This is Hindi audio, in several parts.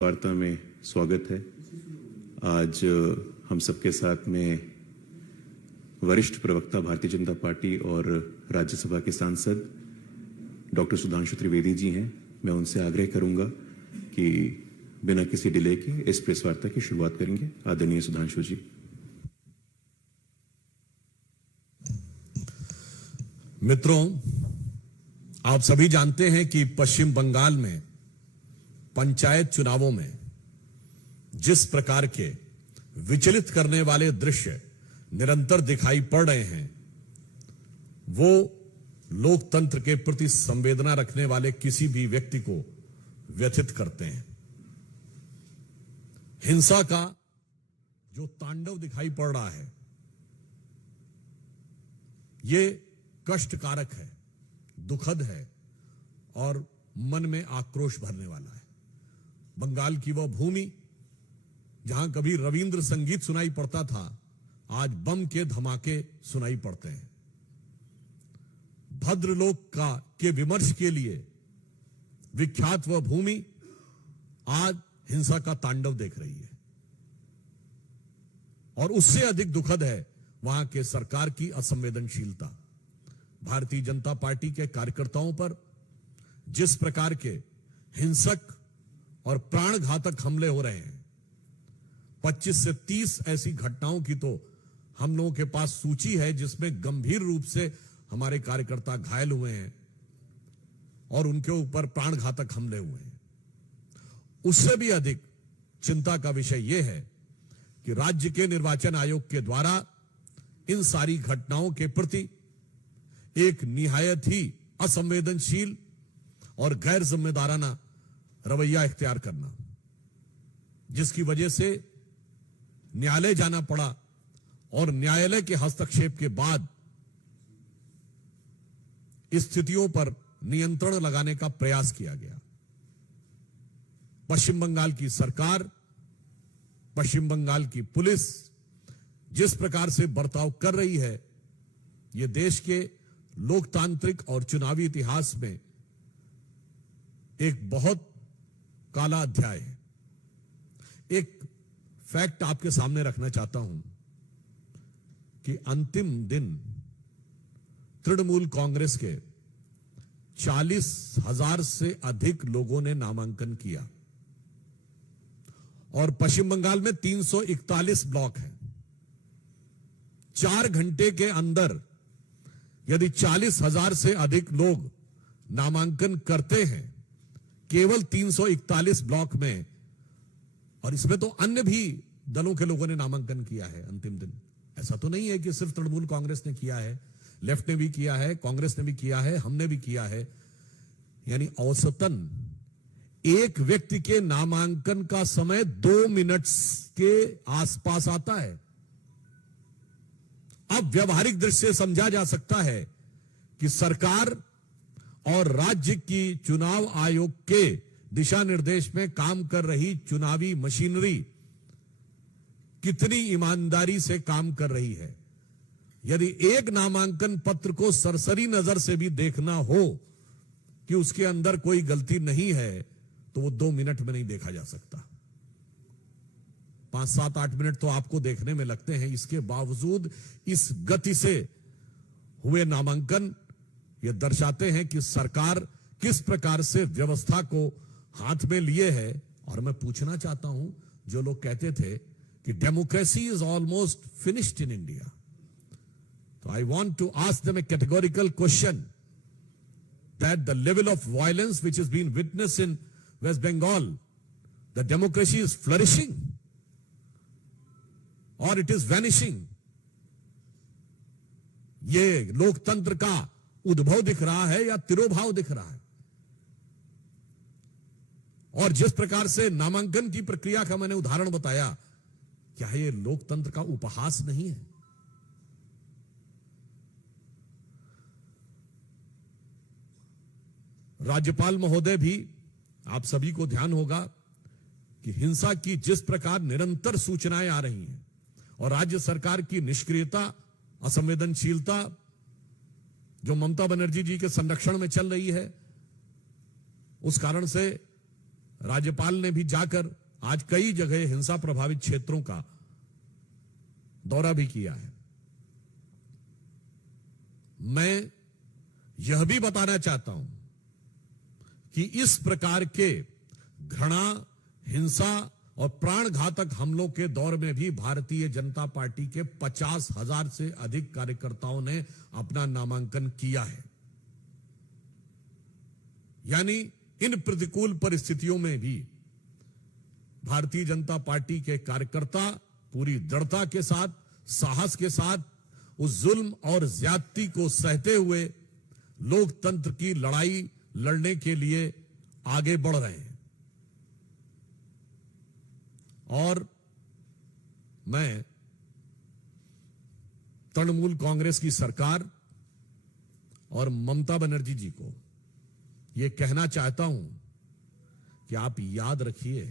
वार्ता में स्वागत है। आज हम सबके साथ में वरिष्ठ प्रवक्ता भारतीय जनता पार्टी और राज्यसभा के सांसद डॉक्टर सुधांशु त्रिवेदी जी हैं। मैं उनसे आग्रह करूंगा कि बिना किसी डिले के इस प्रेस वार्ता की शुरुआत करेंगे। आदरणीय सुधांशु जी। मित्रों, आप सभी जानते हैं कि पश्चिम बंगाल में पंचायत चुनावों में जिस प्रकार के विचलित करने वाले दृश्य निरंतर दिखाई पड़ रहे हैं, वो लोकतंत्र के प्रति संवेदना रखने वाले किसी भी व्यक्ति को व्यथित करते हैं। हिंसा का जो तांडव दिखाई पड़ रहा है, ये कष्टकारक है, दुखद है और मन में आक्रोश भरने वाला है। बंगाल की वह भूमि जहां कभी रविंद्र संगीत सुनाई पड़ता था, आज बम के धमाके सुनाई पड़ते हैं। भद्रलोक के विमर्श के लिए विख्यात वह भूमि आज हिंसा का तांडव देख रही है। और उससे अधिक दुखद है वहां के सरकार की असंवेदनशीलता। भारतीय जनता पार्टी के कार्यकर्ताओं पर जिस प्रकार के हिंसक और प्राणघातक हमले हो रहे हैं, 25 से 30 ऐसी घटनाओं की तो हम लोगों के पास सूची है जिसमें गंभीर रूप से हमारे कार्यकर्ता घायल हुए हैं और उनके ऊपर प्राणघातक हमले हुए हैं। उससे भी अधिक चिंता का विषय यह है कि राज्य के निर्वाचन आयोग के द्वारा इन सारी घटनाओं के प्रति एक निहायत ही असंवेदनशील और गैर जिम्मेदाराना रवैया इख्तियार करना, जिसकी वजह से न्यायालय जाना पड़ा और न्यायालय के हस्तक्षेप के बाद स्थितियों पर नियंत्रण लगाने का प्रयास किया गया। पश्चिम बंगाल की सरकार, पश्चिम बंगाल की पुलिस जिस प्रकार से बर्ताव कर रही है, यह देश के लोकतांत्रिक और चुनावी इतिहास में एक बहुत काला अध्याय है। एक फैक्ट आपके सामने रखना चाहता हूं कि अंतिम दिन तृणमूल कांग्रेस के 40,000 से अधिक लोगों ने नामांकन किया और पश्चिम बंगाल में 341 ब्लॉक हैं। 4 घंटे के अंदर यदि 40,000 से अधिक लोग नामांकन करते हैं केवल 341 ब्लॉक में, और इसमें तो अन्य भी दलों के लोगों ने नामांकन किया है अंतिम दिन, ऐसा तो नहीं है कि सिर्फ तृणमूल कांग्रेस ने किया है, लेफ्ट ने भी किया है, कांग्रेस ने भी किया है, हमने भी किया है। यानी औसतन एक व्यक्ति के नामांकन का समय 2 मिनट के आसपास आता है। अब व्यवहारिक दृष्टि से समझा जा सकता है कि सरकार और राज्य की चुनाव आयोग के दिशा निर्देश में काम कर रही चुनावी मशीनरी कितनी ईमानदारी से काम कर रही है। यदि एक नामांकन पत्र को सरसरी नजर से भी देखना हो कि उसके अंदर कोई गलती नहीं है, तो वो 2 मिनट में नहीं देखा जा सकता। 5, 7, 8 मिनट तो आपको देखने में लगते हैं। इसके बावजूद इस गति से हुए नामांकन ये दर्शाते हैं कि सरकार किस प्रकार से व्यवस्था को हाथ में लिए है। और मैं पूछना चाहता हूं, जो लोग कहते थे कि democracy is almost finished in India, तो I want to ask them a categorical question that the level of violence which is been witnessed in West Bengal, the democracy is flourishing और इट इज वैनिशिंग। ये लोकतंत्र का उद्भव दिख रहा है या तिरोभाव दिख रहा है? और जिस प्रकार से नामांकन की प्रक्रिया का मैंने उदाहरण बताया, क्या ये लोकतंत्र का उपहास नहीं है? राज्यपाल महोदय भी, आप सभी को ध्यान होगा कि हिंसा की जिस प्रकार निरंतर सूचनाएं आ रही हैं और राज्य सरकार की निष्क्रियता, असंवेदनशीलता जो ममता बनर्जी जी के संरक्षण में चल रही है, उस कारण से राज्यपाल ने भी जाकर आज कई जगह हिंसा प्रभावित क्षेत्रों का दौरा भी किया है। मैं यह भी बताना चाहता हूं कि इस प्रकार के घृणा, हिंसा और प्राण घातक हमलों के दौर में भी भारतीय जनता पार्टी के 50,000 से अधिक कार्यकर्ताओं ने अपना नामांकन किया है। यानी इन प्रतिकूल परिस्थितियों में भी भारतीय जनता पार्टी के कार्यकर्ता पूरी दृढ़ता के साथ, साहस के साथ उस जुल्म और ज्यादती को सहते हुए लोकतंत्र की लड़ाई लड़ने के लिए आगे बढ़ रहे हैं। और मैं तृणमूल कांग्रेस की सरकार और ममता बनर्जी जी को यह कहना चाहता हूं कि आप याद रखिए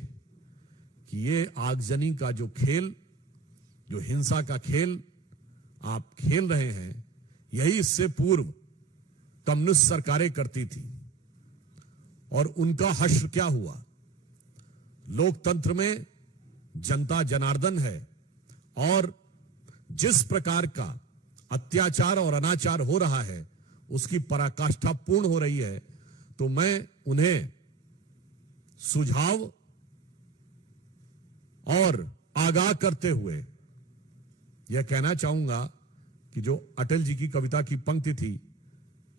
कि ये आगजनी का जो खेल, जो हिंसा का खेल आप खेल रहे हैं, यही इससे पूर्व कम्युनिस्ट सरकारें करती थी। और उनका हश्र क्या हुआ? लोकतंत्र में जनता जनार्दन है और जिस प्रकार का अत्याचार और अनाचार हो रहा है उसकी पराकाष्ठा पूर्ण हो रही है। तो मैं उन्हें सुझाव और आगाह करते हुए यह कहना चाहूंगा कि जो अटल जी की कविता की पंक्ति थी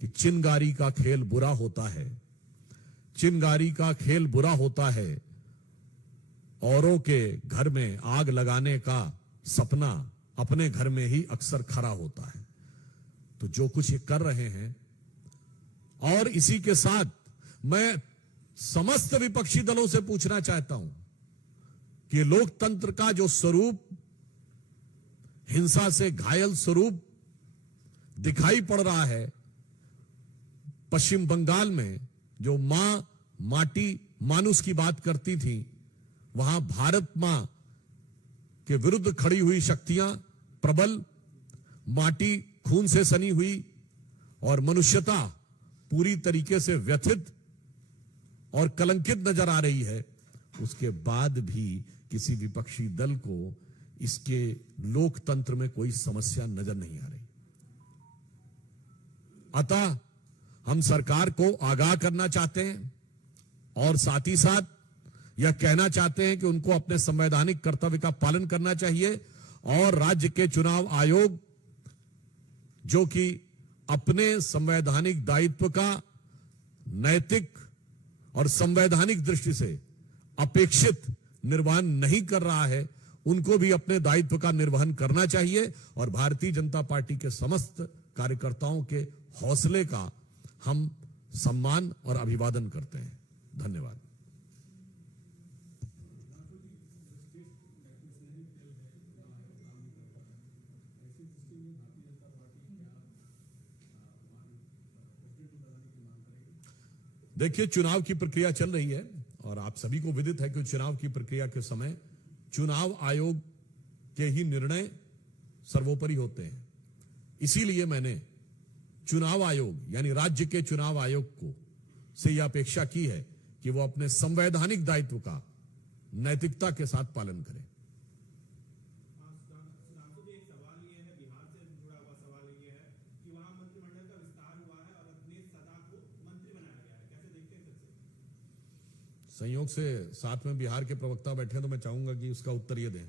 कि चिनगारी का खेल बुरा होता है, चिनगारी का खेल बुरा होता है, औरों के घर में आग लगाने का सपना अपने घर में ही अक्सर खरा होता है। तो जो कुछ ये कर रहे हैं, और इसी के साथ मैं समस्त विपक्षी दलों से पूछना चाहता हूं कि लोकतंत्र का जो स्वरूप, हिंसा से घायल स्वरूप दिखाई पड़ रहा है, पश्चिम बंगाल में जो मां माटी मानुस की बात करती थी, वहां भारत मां के विरुद्ध खड़ी हुई शक्तियां प्रबल, माटी खून से सनी हुई और मनुष्यता पूरी तरीके से व्यथित और कलंकित नजर आ रही है। उसके बाद भी किसी विपक्षी दल को इसके लोकतंत्र में कोई समस्या नजर नहीं आ रही। अतः हम सरकार को आगाह करना चाहते हैं और साथ ही साथ यह कहना चाहते हैं कि उनको अपने संवैधानिक कर्तव्य का पालन करना चाहिए और राज्य के चुनाव आयोग, जो कि अपने संवैधानिक दायित्व का नैतिक और संवैधानिक दृष्टि से अपेक्षित निर्वहन नहीं कर रहा है, उनको भी अपने दायित्व का निर्वहन करना चाहिए। और भारतीय जनता पार्टी के समस्त कार्यकर्ताओं के हौसले का हम सम्मान और अभिवादन करते हैं। धन्यवाद। देखिए, चुनाव की प्रक्रिया चल रही है और आप सभी को विदित है कि चुनाव की प्रक्रिया के समय चुनाव आयोग के ही निर्णय सर्वोपरि होते हैं। इसीलिए मैंने चुनाव आयोग यानी राज्य के चुनाव आयोग को से यह अपेक्षा की है कि वो अपने संवैधानिक दायित्व का नैतिकता के साथ पालन करें। संयोग से साथ में बिहार के प्रवक्ता बैठे हैं, तो मैं चाहूंगा कि उसका उत्तर ये दें।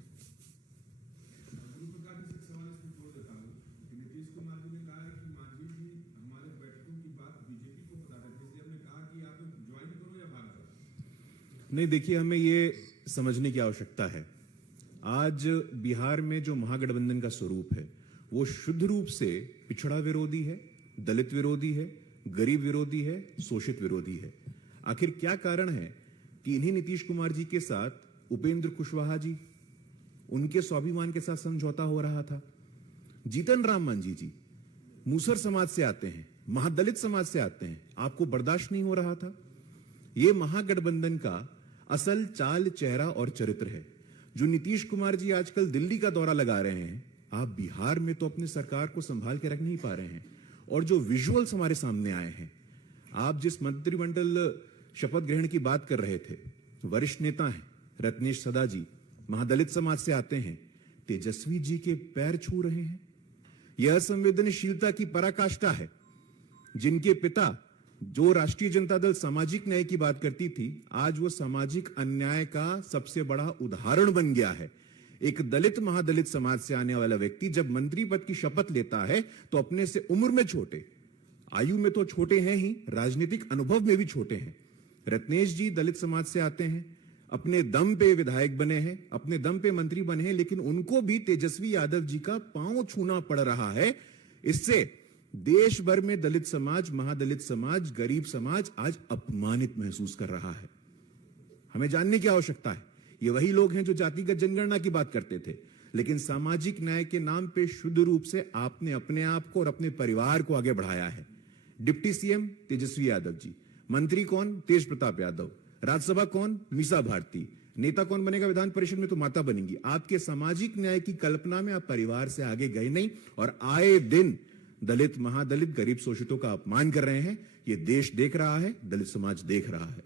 नहीं, देखिए, हमें ये समझने की आवश्यकता है, आज बिहार में जो महागठबंधन का स्वरूप है वो शुद्ध रूप से पिछड़ा विरोधी है, दलित विरोधी है, गरीब विरोधी है, शोषित विरोधी है। आखिर क्या कारण है कि इन्हीं नीतीश कुमार जी के साथ उपेंद्र कुशवाहा जी, उनके स्वाभिमान के साथ समझौता हो रहा था। जीतन राम मांझी जी मूसर समाज से आते हैं, महादलित समाज से आते हैं, आपको बर्दाश्त नहीं हो रहा था। यह महागठबंधन का असल चाल, चेहरा और चरित्र है। जो नीतीश कुमार जी आजकल दिल्ली का दौरा लगा रहे हैं, आप बिहार में तो अपनी सरकार को संभाल के रख नहीं पा रहे हैं। और जो विजुअल्स हमारे सामने आए हैं, आप जिस मंत्रिमंडल शपथ ग्रहण की बात कर रहे थे, वरिष्ठ नेता हैं रत्नेश सदा जी, महादलित समाज से आते हैं, तेजस्वी जी के पैर छू रहे हैं। यह संवेदनशीलता की पराकाष्ठा है। जिनके पिता जो राष्ट्रीय जनता दल सामाजिक न्याय की बात करती थी, आज वो सामाजिक अन्याय का सबसे बड़ा उदाहरण बन गया है। एक दलित महादलित समाज से आने वाला व्यक्ति जब मंत्री पद की शपथ लेता है तो अपने से उम्र में छोटे, आयु में तो छोटे हैं ही, राजनीतिक अनुभव में भी छोटे हैं। रत्नेश जी दलित समाज से आते हैं, अपने दम पे विधायक बने हैं, अपने दम पे मंत्री बने हैं, लेकिन उनको भी तेजस्वी यादव जी का पांव छूना पड़ रहा है। इससे देश भर में दलित समाज, महादलित समाज, गरीब समाज आज अपमानित महसूस कर रहा है। हमें जानने की आवश्यकता है, ये वही लोग हैं जो जातिगत जनगणना की बात करते थे, लेकिन सामाजिक न्याय के नाम पे शुद्ध रूप से आपने अपने आप को और अपने परिवार को आगे बढ़ाया है। डिप्टी सीएम तेजस्वी यादव जी, मंत्री कौन? तेज प्रताप यादव, राज्यसभा कौन? मीसा भारती, नेता कौन बनेगा विधान परिषद में? तो माता बनेंगी। आपके सामाजिक न्याय की कल्पना में आप परिवार से आगे गए नहीं और आए दिन दलित, महादलित, गरीब शोषितों का अपमान कर रहे हैं। ये देश देख रहा है, दलित समाज देख रहा है।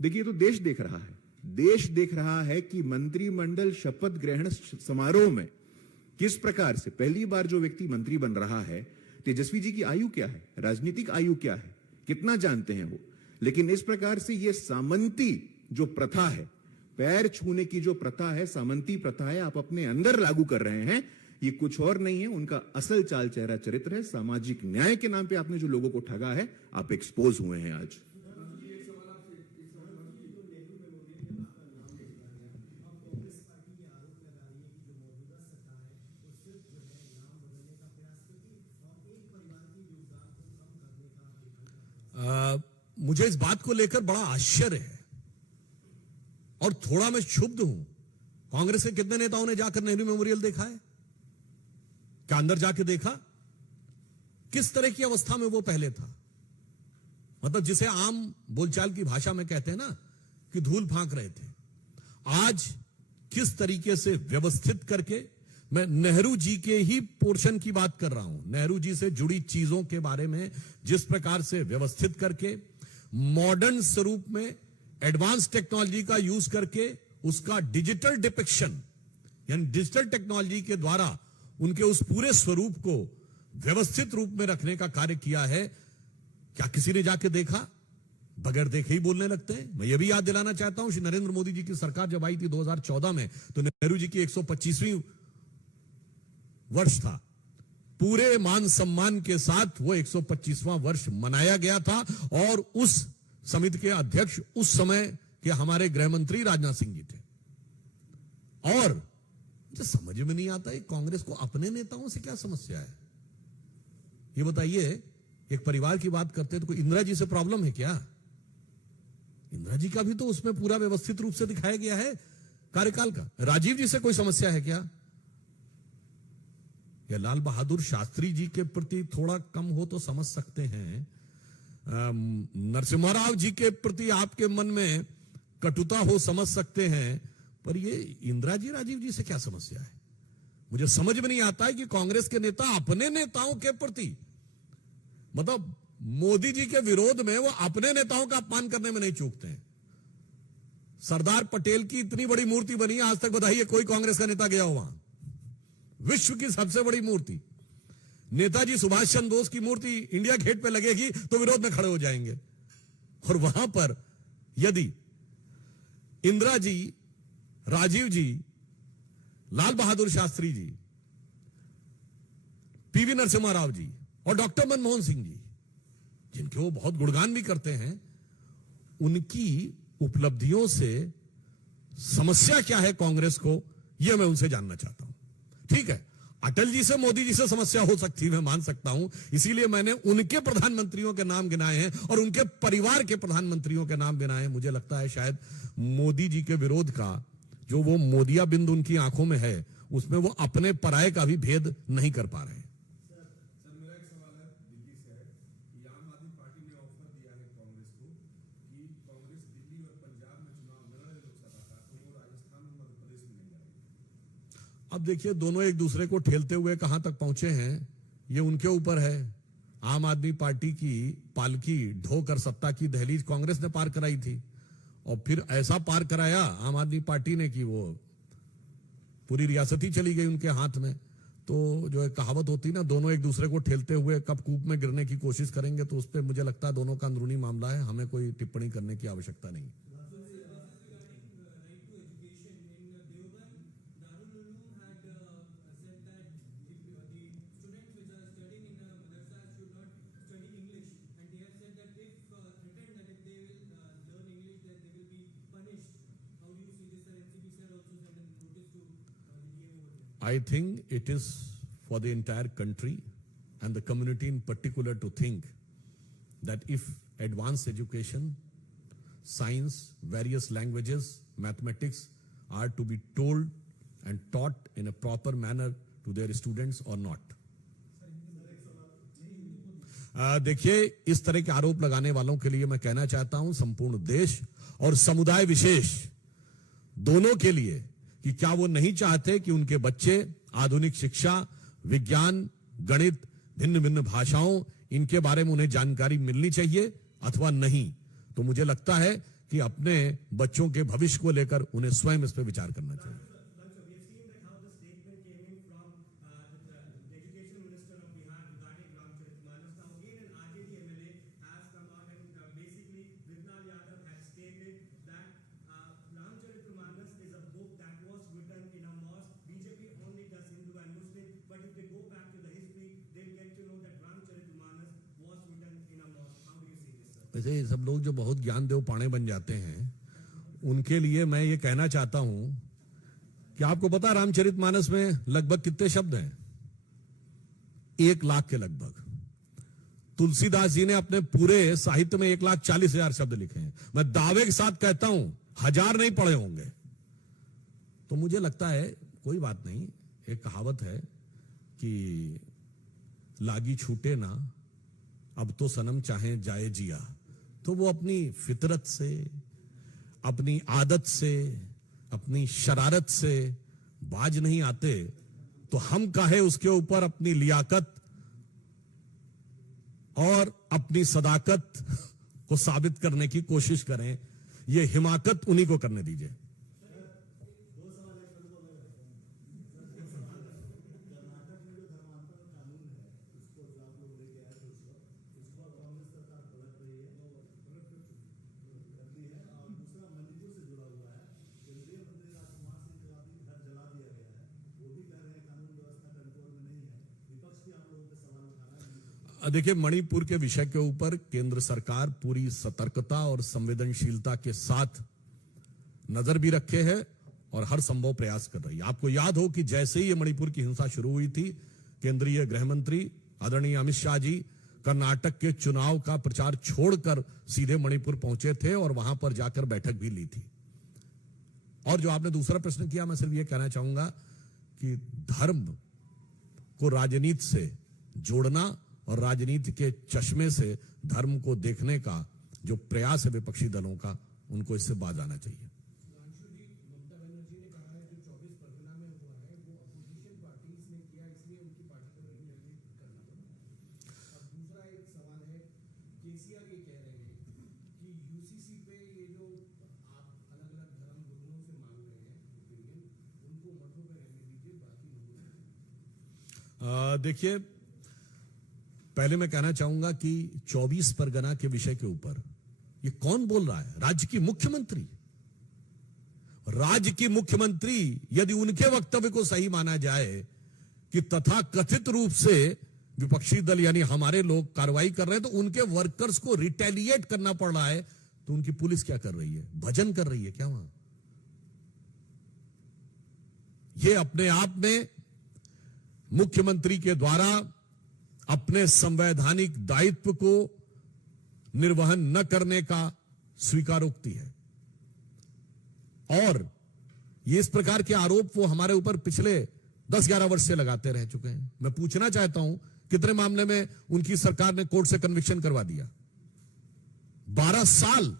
देखिए, तो देश देख रहा है। देश देख रहा है कि मंत्रिमंडल शपथ ग्रहण समारोह में किस प्रकार से पहली बार जो व्यक्ति मंत्री बन रहा है, तेजस्वी जी की आयु क्या है, राजनीतिक आयु क्या है, कितना जानते हैं वो। लेकिन इस प्रकार से ये सामंती जो प्रथा है, पैर छूने की जो प्रथा है, सामंती प्रथा है, आप अपने अंदर लागू कर रहे हैं। ये कुछ और नहीं है, उनका असल चाल चेहरा चरित्र है। सामाजिक न्याय के नाम पे आपने जो लोगों को ठगा है, आप एक्सपोज हुए हैं आज। मुझे इस बात को लेकर बड़ा आश्चर्य है और थोड़ा मैं क्षुब्ध हूं। कांग्रेस के कितने नेताओं ने जाकर नेहरू मेमोरियल देखा है? क्या अंदर जाके देखा? किस तरह की अवस्था में वो पहले था? मतलब जिसे आम बोलचाल की भाषा में कहते हैं ना कि धूल फांक रहे थे। आज किस तरीके से व्यवस्थित करके, मैं नेहरू जी के ही पोर्शन की बात कर रहा हूं, नेहरू जी से जुड़ी चीजों के बारे में जिस प्रकार से व्यवस्थित करके, मॉडर्न स्वरूप में एडवांस टेक्नोलॉजी का यूज करके उसका डिजिटल डिपिक्शन यानी डिजिटल टेक्नोलॉजी के द्वारा उनके उस पूरे स्वरूप को व्यवस्थित रूप में रखने का कार्य किया है। क्या किसी ने जाके देखा? बगैर देखे ही बोलने लगते हैं। मैं ये भी याद दिलाना चाहता हूं, श्री नरेंद्र मोदी जी की सरकार जब आई थी 2014 में, तो नेहरू जी की 125वीं वर्ष था। पूरे मान सम्मान के साथ वो 125वां वर्ष मनाया गया था और उस समिति के अध्यक्ष उस समय के हमारे गृह मंत्री राजनाथ सिंह जी थे। और मुझे समझ में नहीं आता है कांग्रेस को अपने नेताओं से क्या समस्या है? ये बताइए, एक परिवार की बात करते हैं तो कोई इंदिरा जी से प्रॉब्लम है क्या? इंदिरा जी का भी तो उसमें पूरा व्यवस्थित रूप से दिखाया गया है कार्यकाल का। राजीव जी से कोई समस्या है क्या? या लाल बहादुर शास्त्री जी के प्रति थोड़ा कम हो तो समझ सकते हैं, नरसिम्हा राव जी के प्रति आपके मन में कटुता हो समझ सकते हैं, पर ये इंदिरा जी, राजीव जी से क्या समस्या है? मुझे समझ में नहीं आता है कि कांग्रेस के नेता अपने नेताओं के प्रति, मतलब मोदी जी के विरोध में वो अपने नेताओं का अपमान करने में नहीं चूकते हैं। सरदार पटेल की इतनी बड़ी मूर्ति बनी, आज तक बताइए कोई कांग्रेस का नेता गया हो वहां? विश्व की सबसे बड़ी मूर्ति नेताजी सुभाष चंद्र बोस की मूर्ति इंडिया गेट पे लगेगी तो विरोध में खड़े हो जाएंगे। और वहां पर यदि इंदिरा जी, राजीव जी, लाल बहादुर शास्त्री जी, पीवी नरसिम्हा राव जी और डॉक्टर मनमोहन सिंह जी, जिनके वो बहुत गुणगान भी करते हैं, उनकी उपलब्धियों से समस्या क्या है कांग्रेस को, यह मैं उनसे जानना चाहता हूं। ठीक है, अटल जी से, मोदी जी से समस्या हो सकती है, मैं मान सकता हूं, इसीलिए मैंने उनके प्रधानमंत्रियों के नाम गिनाए हैं और उनके परिवार के प्रधानमंत्रियों के नाम गिनाए हैं। मुझे लगता है शायद मोदी जी के विरोध का जो वो मोदिया बिंदु उनकी आंखों में है, उसमें वो अपने पराये का भी भेद नहीं कर पा रहे हैं। अब देखिए, दोनों एक दूसरे को ठेलते हुए कहां तक पहुंचे हैं ये उनके ऊपर है। आम आदमी पार्टी की पालकी ढोकर सत्ता की दहलीज कांग्रेस ने पार कराई थी, और फिर ऐसा पार कराया आम आदमी पार्टी ने कि वो पूरी रियासत ही चली गई उनके हाथ में। तो जो एक कहावत होती ना, दोनों एक दूसरे को ठेलते हुए कब कूप में गिरने की कोशिश करेंगे, तो उस पर मुझे लगता है दोनों का अंदरूनी मामला है, हमें कोई टिप्पणी करने की आवश्यकता नहीं। I think it is for the entire country and the community in particular to think that if advanced education, science, various languages, mathematics are to be told and taught in a proper manner to their students or not. देखिए, इस तरह के आरोप लगाने वालों के लिए मैं कहना चाहता हूं संपूर्ण देश और समुदाय विशेष दोनों के लिए कि क्या वो नहीं चाहते कि उनके बच्चे आधुनिक शिक्षा, विज्ञान, गणित, भिन्न भिन्न भाषाओं, इनके बारे में उन्हें जानकारी मिलनी चाहिए अथवा नहीं। तो मुझे लगता है कि अपने बच्चों के भविष्य को लेकर उन्हें स्वयं इस पर विचार करना चाहिए। वैसे सब लोग जो बहुत ज्ञान देव पाणे बन जाते हैं, उनके लिए मैं ये कहना चाहता हूं कि आपको पता रामचरितमानस में लगभग कितने शब्द हैं? 1 लाख के लगभग। तुलसीदास जी ने अपने पूरे साहित्य में 1,40,000 शब्द लिखे हैं। मैं दावे के साथ कहता हूं 1000 नहीं पढ़े होंगे। तो मुझे लगता है कोई बात नहीं, एक कहावत है कि लागी छूटे ना, अब तो सनम चाहे जाए जिया। तो वो अपनी फितरत से, अपनी आदत से, अपनी शरारत से बाज नहीं आते, तो हम काहे उसके ऊपर अपनी लियाकत और अपनी सदाकत को साबित करने की कोशिश करें। ये हिमाकत उन्हीं को करने दीजिए। देखिए, मणिपुर के विषय के ऊपर केंद्र सरकार पूरी सतर्कता और संवेदनशीलता के साथ नजर भी रखे है और हर संभव प्रयास कर रही है। आपको याद हो कि जैसे ही ये मणिपुर की हिंसा शुरू हुई थी, केंद्रीय गृह मंत्री आदरणीय अमित शाह जी कर्नाटक के चुनाव का प्रचार छोड़कर सीधे मणिपुर पहुंचे थे और वहां पर जाकर बैठक भी ली थी। और जो आपने दूसरा प्रश्न किया, मैं सिर्फ ये कहना चाहूंगा कि धर्म को राजनीति से जोड़ना और राजनीति के चश्मे से धर्म को देखने का जो प्रयास है विपक्षी दलों का, उनको इससे बाज आना चाहिए। देखिए, पहले मैं कहना चाहूंगा कि 24 परगना के विषय के ऊपर ये कौन बोल रहा है? राज्य की मुख्यमंत्री। राज्य की मुख्यमंत्री यदि उनके वक्तव्य को सही माना जाए कि तथा कथित रूप से विपक्षी दल यानी हमारे लोग कार्रवाई कर रहे हैं, तो उनके वर्कर्स को रिटेलिएट करना पड़ रहा है, तो उनकी पुलिस क्या कर रही है? भजन कर रही है क्या वहां? ये अपने आप में मुख्यमंत्री के द्वारा अपने संवैधानिक दायित्व को निर्वहन न करने का स्वीकारोक्ति है। और ये इस प्रकार के आरोप वो हमारे ऊपर पिछले 10-11 वर्ष से लगाते रह चुके हैं। मैं पूछना चाहता हूं, कितने मामले में उनकी सरकार ने कोर्ट से कन्विक्शन करवा दिया? 12 साल।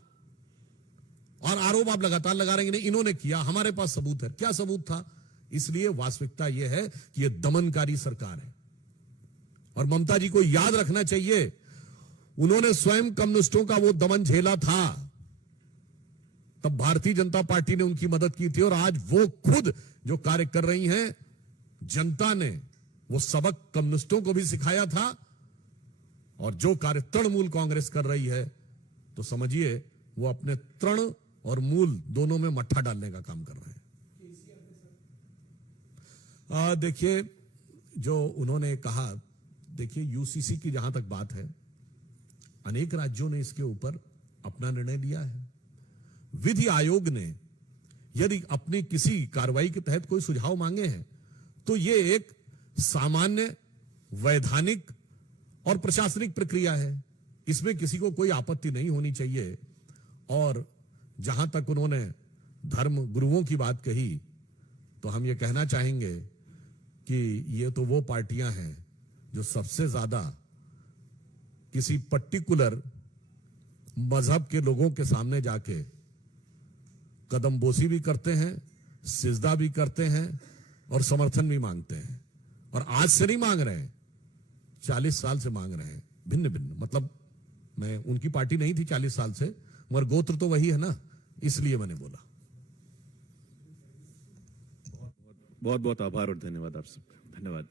और आरोप आप लगातार लगा रहे हैं, इन्होंने किया, हमारे पास सबूत है। क्या सबूत था? इसलिए वास्तविकता यह है कि यह दमनकारी सरकार है और ममता जी को याद रखना चाहिए, उन्होंने स्वयं कम्युनिस्टों का वो दमन झेला था, तब भारतीय जनता पार्टी ने उनकी मदद की थी, और आज वो खुद जो कार्य कर रही हैं, जनता ने वो सबक कम्युनिस्टों को भी सिखाया था, और जो कार्य तृणमूल कांग्रेस कर रही है, तो समझिए वो अपने तृण और मूल दोनों में मट्ठा डालने का काम कर रहे हैं। देखिए, जो उन्होंने कहा, देखिए यूसीसी की जहां तक बात है, अनेक राज्यों ने इसके ऊपर अपना निर्णय लिया है। विधि आयोग ने यदि अपनी किसी कार्रवाई के तहत कोई सुझाव मांगे हैं, तो ये एक सामान्य वैधानिक और प्रशासनिक प्रक्रिया है, इसमें किसी को कोई आपत्ति नहीं होनी चाहिए। और जहां तक उन्होंने धर्म गुरुओं की बात कही, तो हम ये कहना चाहेंगे कि ये तो वो पार्टियां हैं जो सबसे ज्यादा किसी पर्टिकुलर मजहब के लोगों के सामने जाके कदमबोसी भी करते हैं, सिजदा भी करते हैं और समर्थन भी मांगते हैं। और आज से नहीं मांग रहे हैं, 40 साल से मांग रहे हैं, भिन्न भिन्न। मतलब मैं, उनकी पार्टी नहीं थी 40 साल से, मगर गोत्र तो वही है ना, इसलिए मैंने बोला। बहुत बहुत आभार और धन्यवाद आप सबका। धन्यवाद।